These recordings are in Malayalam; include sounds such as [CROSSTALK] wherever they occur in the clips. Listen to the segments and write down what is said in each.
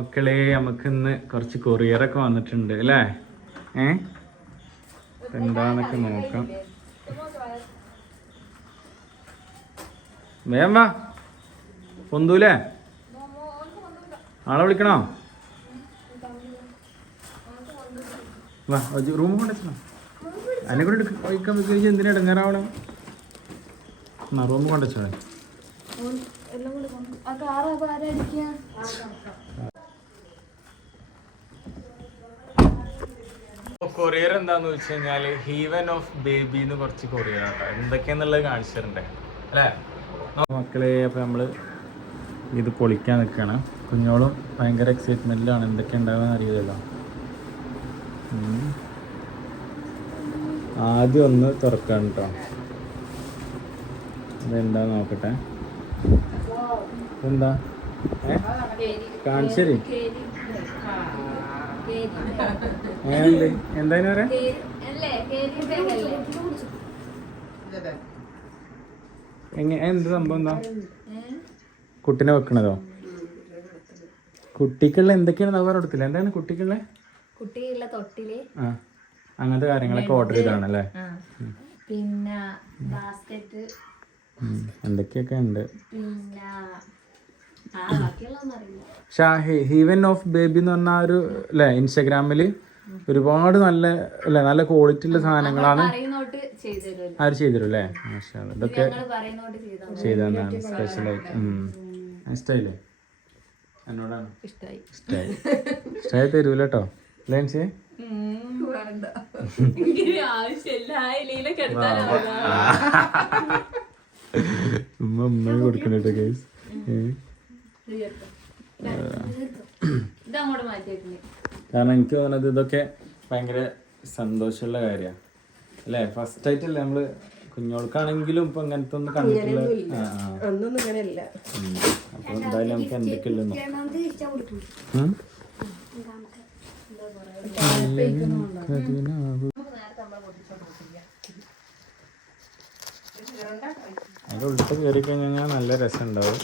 മക്കളെ നമുക്ക് ഇന്ന് കുറച്ച് കൊറിയറൊക്കെ വന്നിട്ടുണ്ട് അല്ലേ? ഏ? എന്താന്നൊക്കെ നോക്കാം. വേം വാ. പൊന്തൂലേ? ആളെ വിളിക്കണോ? വാ റൂം കൊണ്ടുവച്ചോ അതിനെ കൂടെ വയ്ക്കാൻ വെച്ച് എന്തിനാ ഇടങ്ങാറാവണം? എന്നാ റൂം കൊണ്ടുവച്ചോ കൊറിയർ എന്താന്ന് വെച്ച് കഴിഞ്ഞാൽ ഹീവൻ ഓഫ് ബേബി എന്ന് കുറച്ച് കൊറിയർ ആട്ടോ. എന്തൊക്കെയാന്നുള്ളത് കാണിച്ചിട്ടുണ്ട് അല്ലേ? മക്കളെ അപ്പൊ നമ്മൾ ഇത് പൊളിക്കാൻ നിൽക്കുകയാണ് കുഞ്ഞോളും ഭയങ്കര എക്സൈറ്റ്മെന്റിലാണ് എന്തൊക്കെ ഉണ്ടാവുക അറിയില്ലല്ലോ ആദ്യം ഒന്ന് തുറക്കാണ് കേട്ടോ ഇതെന്താ നോക്കട്ടെ? എന്താ ഏ? കാണിച്ചേരി. എങ്ങനെയുണ്ട് എന്തായാലും പറയാ? എങ്ങനെ എന്ത് സംഭവം എന്താ? കുട്ടിനെ വെക്കണതോ? കുട്ടിക്കുള്ള എന്തൊക്കെയാണ് നവർ കൊടുത്തില്ല എന്താണ് കുട്ടിക്കുള്ള? കുട്ടിയുള്ള തൊട്ടിൽ ആ അങ്ങനത്തെ കാര്യങ്ങളൊക്കെ ഓർഡർ ചെയ്താണല്ലേ അല്ലേ പിന്നെ ബാസ്ക്കറ്റ്. എന്തൊക്കെയൊക്കെ ഉണ്ട്? പിന്നെ പക്ഷെ ഹീവൻ ഓഫ് ബേബി എന്ന് പറഞ്ഞ ഒരു അല്ലേ ഇൻസ്റ്റാഗ്രാമിൽ ഒരുപാട് നല്ല അല്ലേ നല്ല ക്വാളിറ്റി ഉള്ള സാധനങ്ങളാണ് ആര് ചെയ്തു ആര് ചെയ്തിരും അല്ലേ മാഷാ അല്ലാ. ഇതൊക്കെ ആയിട്ട്. ചെയ്തതാണ് സ്പെഷ്യലായിട്ട് ഇഷ്ടമായില്ലേ എന്നോടാണ്. ഇഷ്ടമായി തരൂല കേട്ടോ ലേൻസേ ആവശ്യമില്ല. ഉമ്മ ഉമ്മ കൊടുക്കണേട്ടോ കേസ് മാറ്റിയേക്കുന്നത് കാരണം എനിക്ക് തോന്നുന്നത് ഇതൊക്കെ ഭയങ്കര സന്തോഷമുള്ള കാര്യമാണ് അല്ലേ? ഫസ്റ്റ് ആയിട്ടല്ലേ നമ്മൾ കുഞ്ഞോൾക്കാണെങ്കിലും ഇപ്പൊ അങ്ങനത്തെ ഒന്നും കണ്ടിട്ടില്ല. അപ്പൊ എന്തായാലും നമുക്ക് എന്തൊക്കെയുള്ളൂ അത് ഉള്ളിട്ട് കയറി കഴിഞ്ഞാൽ നല്ല രസം ഉണ്ടാവും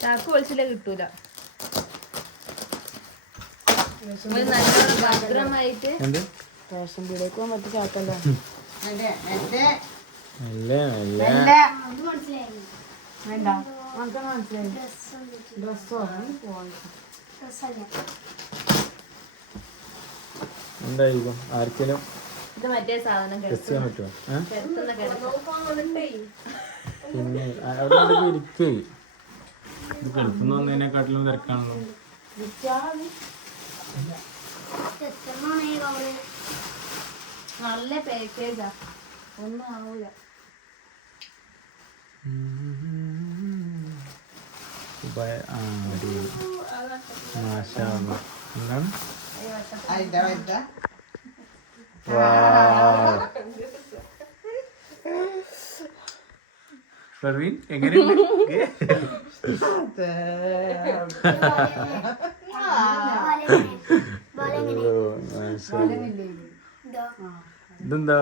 ചാക്ക് പൊളിച്ചില്ല കിട്ടൂല. ഒരു നല്ലോണം ഭദ്രമായിട്ട് എന്ത്? റേഷൻ പീടിയേക്ക് പോകാൻ പറ്റിയ ചാക്കല്ല? നല്ല നല്ല. വേണ്ട. നമുക്ക് മനസ്സിലായി. ഡ്രസ്സോ? എന്തായിരിക്കും? ആർക്കെങ്കിലും ഇത് മറ്റേ സാധനം ടെസ്റ്റ് ചെയ്യാൻ പറ്റുമോ? ഏഹ് കിടത്തുന്ന കിടത്തുന്ന പിന്നെ അ- അവിടെ എന്തൊക്കെ ഇരിക്കേ. ഇത് ഗൾഫിൽ വന്നതിനെക്കാട്ടിലും തിരക്കാണല്ലോ. നല്ല പാക്കേജാ ഒന്നും ആവൂല. എന്താണ്. പ്രവീൺ എങ്ങനെ. ഇതെന്താ?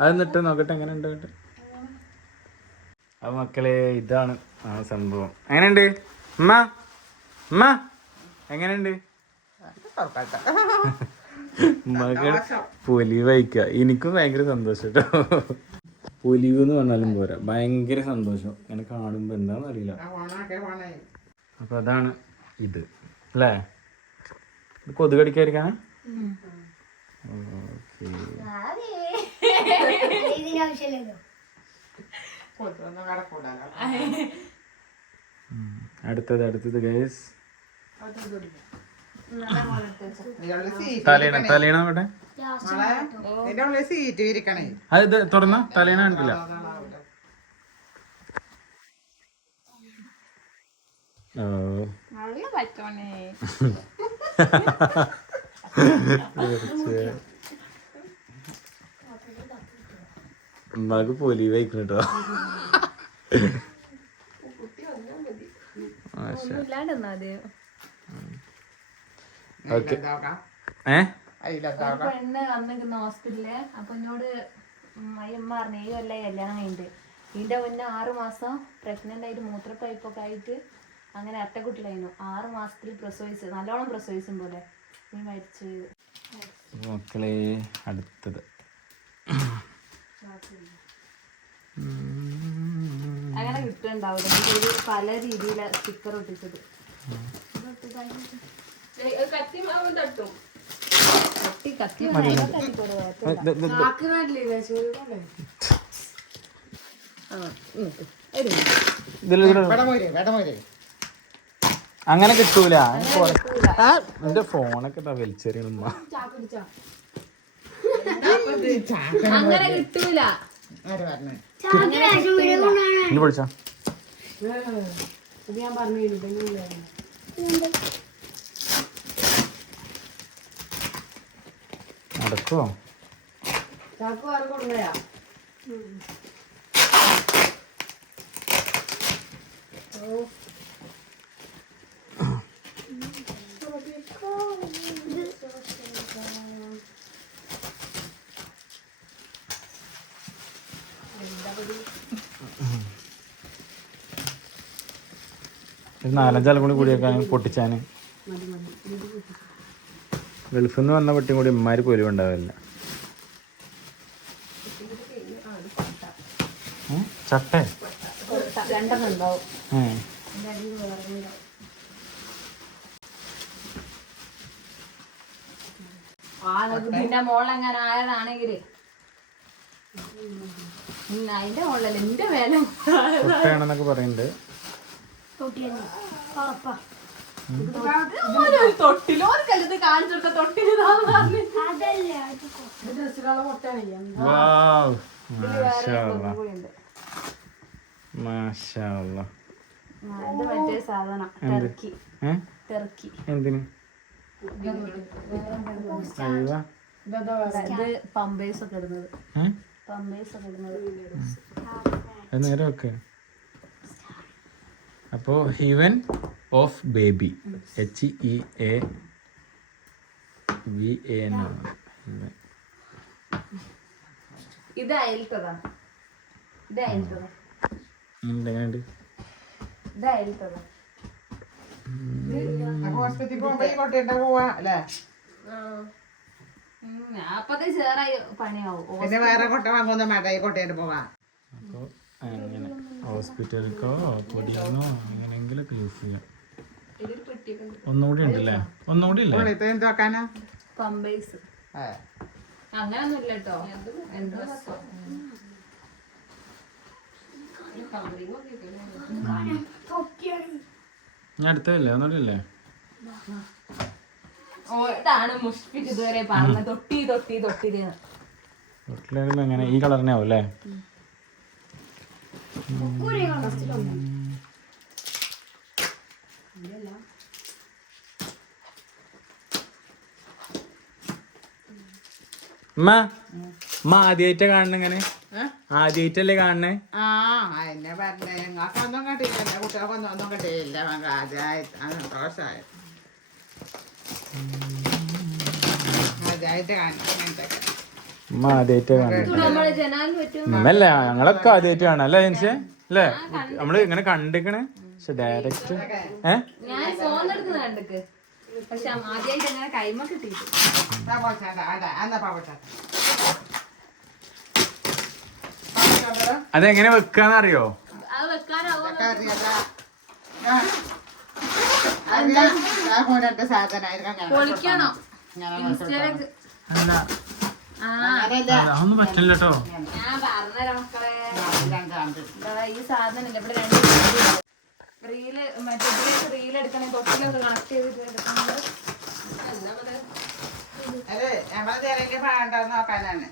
അതെന്നിട്ട് നോക്കട്ടെ എങ്ങനെ ഉണ്ട് ആ മക്കളെ ഇതാണ് ആ സംഭവം. എങ്ങനെയുണ്ട്? ഉമ്മ? ഉമ്മ? എങ്ങനെയുണ്ട്? ഉമ്മക്ക് പൊലിവ് വഹിക്ക എനിക്കും ഭയങ്കര സന്തോഷം കേട്ടോ പൊലിവ് എന്ന് പറഞ്ഞാലും പോരാ. ഭയങ്കര സന്തോഷം. ഇങ്ങനെ കാണുമ്പോ എന്താന്ന് അറിയില്ല. അപ്പൊ അതാണ് ഇത്. അല്ലേ? ഇത് കൊതുകടിക്കാതിരിക്കാനാ അടുത്തത് അടുത്തത് ഗൈസ് തലേണ അവിടെ? അത് തുറന്ന? തലേണ കാണിക്കില്ല. ഉമ്മാക്ക് പൊലി വയ്ക്കണം കേട്ടോ മതി. ഓക്കെ ഏ? പെണ്ണ് വന്നിരുന്ന ഹോസ്പിറ്റലിൽ. അപ്പൊ എന്നോട് അയ്യമ്മ പറഞ്ഞു ഈ കൊല്ല കല്യാണം കഴിഞ്ഞിട്ട്. ഇതിന്റെ മുന്നേ ആറ് മാസം പ്രഗ്നന്റ് ആയിട്ട് മൂത്രപ്പൈപ്പൊക്കെ ആയിട്ട് അങ്ങനെ അറ്റക്കുട്ടിലായിരുന്നു ആറ് മാസത്തിൽ പ്രസവിച്ച് നല്ലോണം പ്രസവിച്ചും പോലെ. നീ മരിച്ചു. മക്കളെ അടുത്തത്. അങ്ങനെ കിട്ടുന്നുണ്ടാവില്ല പല രീതിയിലെ സ്റ്റിക്കർ ഒട്ടിച്ചത്. കത്തി അങ്ങനെ കിട്ടൂല. എന്റെ ഫോണൊക്കെ വലിച്ചെറിയണ അങ്ങനെ കിട്ടൂല. വിളിച്ചാ ഞാൻ പറഞ്ഞു ഒരു നാലഞ്ചാളും കൂടി കൂടിയേക്കാൻ പൊട്ടിച്ചാന്. ഗൾഫിൽ നിന്ന് വന്ന പെട്ടിയും കൂടി ഇമ്മാര് പോലും ഉണ്ടാവില്ല? ചട്ടേ. മോളെങ്ങനെ ആയതാണെങ്കിൽ ഉം, അതിന്റെ മോളല്ല എന്റെ മേലെ പറയുന്നുണ്ട്. എന്തിന്? പമ്പേഴ്സ് ഒക്കെ ഇടുന്നത്. പമ്പേഴ്സ് ഒക്കെ ഇടുന്നത്. അപ്പോ heaven of baby. H E A V A എന്നാണ് ഹിവൻ ഇത് അയൽത്തതാ ഇത് അയൽത്തതാ എങ്ങനെയുണ്ട് ഇത് അയൽത്തതാ അപ്പൊ ഹോസ്പിറ്റലിൽ പോകുമ്പോ പോവാ അല്ലേ? അപ്പത്തെ ചേറായി പണിയാവും. പിന്നെ വേറെ കൊട്ട വാങ്ങുന്ന പോവാ. അങ്ങനെ അങ്ങനെങ്കിലും യൂസ് ചെയ്യാം. ഒന്നുകൂടി ഉണ്ടല്ലേ? ഒന്നുകൂടി ഇല്ലേ? ഇത് എന്ത് വെക്കാനാ? പമ്പേഴ്സ്. ഏ. അങ്ങനൊന്നും ഇല്ല കേട്ടോ എന്തോ ഞാൻ ഇല്ലേ? ഓ ഇതാണ് മുഷ്ഫിക്ക് ഇതുവരെ തൊട്ടി തൊട്ടി ഈ കളറിനെ ആവും അല്ലേ ഉമ്മ ഉമ്മ ആദ്യമായിട്ടാ ഇങ്ങനെ. ഏ? ആദ്യമായിട്ടല്ലേ കാണണേ ആ എന്നെ പറഞ്ഞേ. ഞങ്ങൾക്കൊന്നും കണ്ടില്ല എന്റെ കുട്ടികൾക്കൊന്നും ഒന്നും കിട്ടിയില്ല. ആദ്യമായിട്ട് സന്തോഷമായി ആദ്യമായിട്ട് കാണിക്കാൻ ഉമ്മ ആദ്യമായിട്ടാ ഉമ്മല്ല ഞങ്ങളൊക്കെ ആദ്യമായിട്ട് കാണാം അല്ലേ ജനിച്ചേ? അല്ലേ? നമ്മൾ ഇങ്ങനെ കണ്ടിക്കണേ. പക്ഷെ ഡയറക്റ്റ് ഏ? പക്ഷെ ആദ്യമായിട്ട് അങ്ങനെ കൈമ കിട്ടിയിട്ട്. അതെങ്ങനെ വെക്കാന്നറിയോ? അത് വെക്കാനാവോ? പൊളിക്കണോ. അതൊന്നും പറ്റില്ല കേട്ടോ ഞാൻ പറഞ്ഞ മക്കളെ. ഈ സാധനം ഇവിടെ രണ്ട് റീൽ മറ്റേ റീൽ എടുക്കണേ തൊട്ടിലൊക്കെ കണക്ട് ചെയ്തിട്ട് എടുക്കുന്നത് എന്താ പറയാ അതെ നമ്മളെ തിരക്ക് പാണ്ടെന്ന് നോക്കാനാണ്.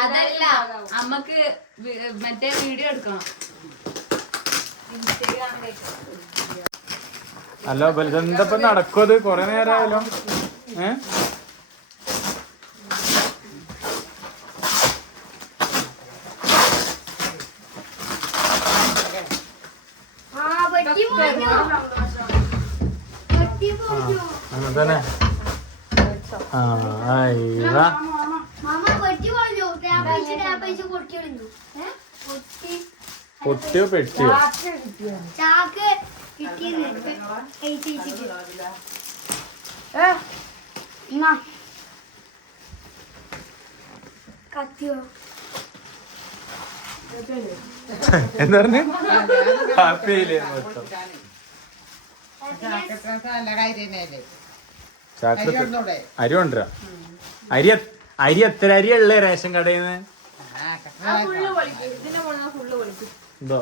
അതല്ല. അമ്മയ്ക്ക് മറ്റേ വീഡിയോ എടുക്കണം. ഇൻസ്റ്റഗ്രാമിലേക്ക് അല്ല ബലിതെന്തപ്പോ നടക്കും അത് കൊറേ നേരമായാലും ഏ? തന്നെ ആ അയ്യ പൊട്ടിയോ പെട്ടിയോ? ചാക്ക് കത്തിയോ? എന്താ പറഞ്ഞു? ഹാപ്പി ആയില്ലേ മൊത്തം. നല്ല കാര്യം ചാക്കത്ത് അരി കൊണ്ടുവരാ. അരി അരി എത്ര അരി ഉള്ളേ റേഷൻ കടയിൽ നിന്ന് ഇതോ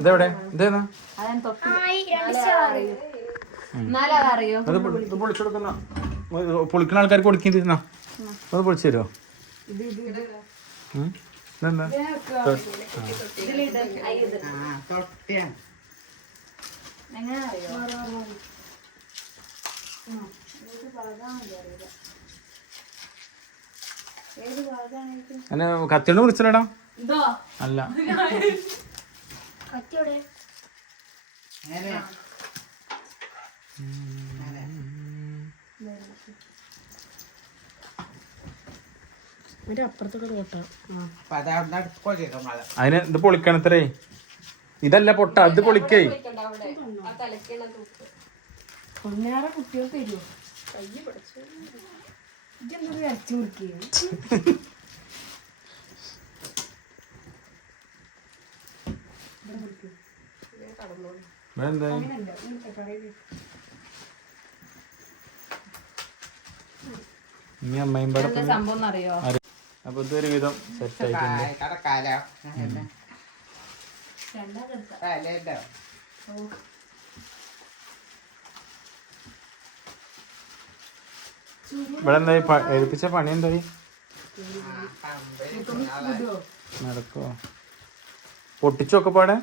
ഇതെവിടെ? അത് പൊളിക്കുന്ന ആൾക്കാർക്ക് കൊടുക്കുന്ന അത് പൊളിച്ചു തരുമോ ഉം? ഇതെന്താ? എങ്ങനെ അറിയോ എന്നെ കത്തിയോണ്ട് വിളിച്ചല്ലേടാ. ഇതോ അല്ല. കത്തിയോടെ അതിന് ഇത് പൊളിക്കണത്രേ. ഇതല്ല പൊട്ട അത് പൊളിക്കേ. തലക്കുള്ള തൂക്ക്. പൊന്നാറ കുട്ടികൾ തരുമോ ഇതെന്തൊരു അരച്ചു മുറിക്കുക എന്താ ഇനി അമ്മയും പാടെ എന്താ സംഭവം എന്നറിയോ? അപ്പൊ ഇതൊരു വിധം സെറ്റ് ആയിട്ടുണ്ട്. ഇവിടെ എന്തായി ഏൽപ്പിച്ച പണി എന്തായി? നടക്കോ? പൊട്ടിച്ചൊക്കെ പാടെ?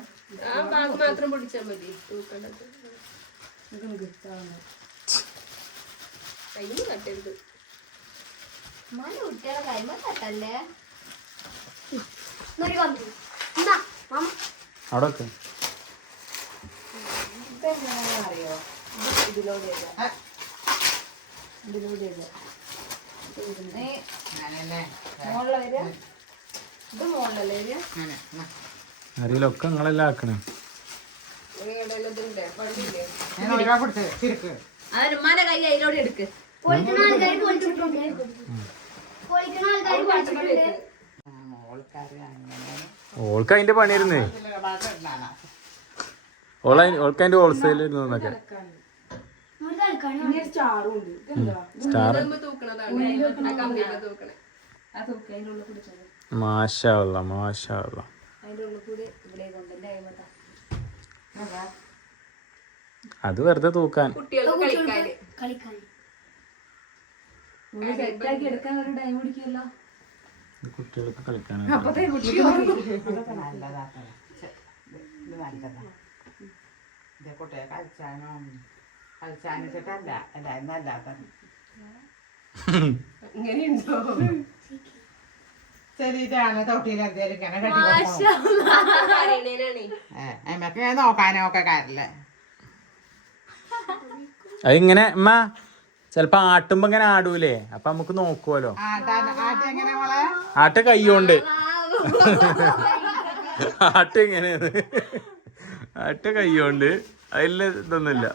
അവിടെ വെക്ക് ഇത് മോളിലല്ലേ വരിക അങ്ങനെ നിങ്ങളെല്ലാം ആക്കണേ? കൈ അതിലൂടെ എടുക്ക്. ഓൾക്ക് അതിന്റെ പണിയിരുന്നേ. ഓൾ ഓൾക്ക് അതിന്റെ ഹോൾസെയിൽ ഇരുന്നൊക്കെ സ്റ്റാറും? ഉണ്ട്. ഇതെന്താ സ്റ്റാർ അത്. വെറുതെ തൂക്കാൻ. കുട്ടികൾക്ക് കളിക്കാനാണ്. നല്ലതാ. അല്ല എന്നല്ലാത്ത [LAUGHS] ഇങ്ങനെയുണ്ടോ? ചെറിയതാണ് തൊട്ടിയിലെന്തേലും ഇങ്ങനെ കെട്ടി അറിയണേനാണേ നമുക്ക് നോക്കാനോ ഒക്കെ കാര്യല്ലേ? അതിങ്ങനെ അമ്മ ചെലപ്പോ ആട്ടുമ്പോ ഇങ്ങനെ ആടൂലേ? അപ്പൊ നമുക്ക് നോക്കുവല്ലോ. ആട്ട് കയ്യോണ്ട് എങ്ങനെ ഇങ്ങനെ ആട്ട കൈകൊണ്ട് ആട്ട എങ്ങനെയാണ്? ആട്ട കൈകൊണ്ട് അതിൽ ഇതൊന്നുമില്ല.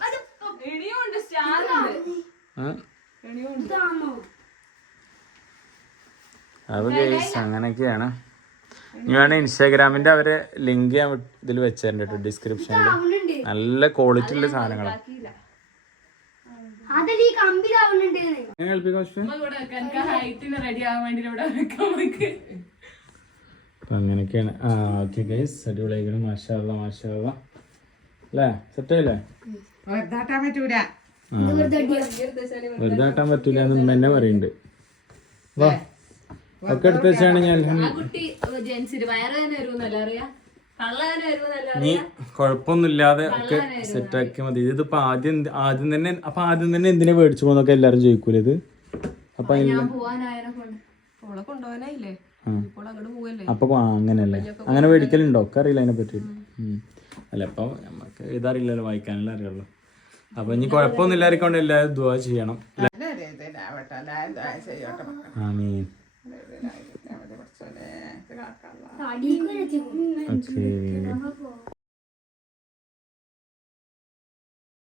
അപ്പൊ ഗൈസ് അങ്ങനെയൊക്കെയാണ്. ഇനി വേണേ ഇൻസ്റ്റാഗ്രാമിന്റെ അവരെ ലിങ്ക് ഞാൻ ഇതിൽ വെച്ചിട്ടുണ്ട് കേട്ടോ ഡിസ്ക്രിപ്ഷനിൽ നല്ല ക്വാളിറ്റി ഉള്ള സാധനങ്ങളാണ് അങ്ങനെയൊക്കെയാണ്. ആ ഓക്കെ ഗൈസ് അടിപൊളിയായിരിക്കണം മാഷാ മാഷാള്ള അല്ലേ? സെറ്റ് ആയില്ലേ? വെറുതെ ആട്ടാൻ പറ്റൂല. വെറുതെ ആട്ടാൻ പറ്റൂല എന്ന് ഉമ്മ തന്നെ പറയുന്നുണ്ട് വാ. ഒക്കെ എടുത്ത് വെച്ചാണ് ഞാൻ. നീ കുഴപ്പമൊന്നുമില്ലാതെ ഒക്കെ സെറ്റാക്കിയാൽ മതി. ഇതിപ്പോ ആദ്യം ആദ്യം തന്നെ അപ്പൊ ആദ്യം തന്നെ എന്തിനാ മേടിച്ചു പോകുന്നൊക്കെ എല്ലാരും ചോദിക്കൂലേ ഇത്? അപ്പൊ അപ്പൊ അങ്ങനല്ലേ അങ്ങനെയല്ലേ. അങ്ങനെ മേടിക്കലുണ്ടോ ഒക്കെ അറിയില്ല അതിനെ പറ്റി അല്ല അപ്പൊ നമുക്ക് ഇതറിയില്ലല്ലോ വായിക്കാനല്ലേ അറിയുള്ളൂ. അപ്പൊ ഇനി കുഴപ്പമൊന്നും ഇല്ലായിരിക്കും എല്ലാവരും ദുവാ ചെയ്യണം ആമീൻ ഓക്കേ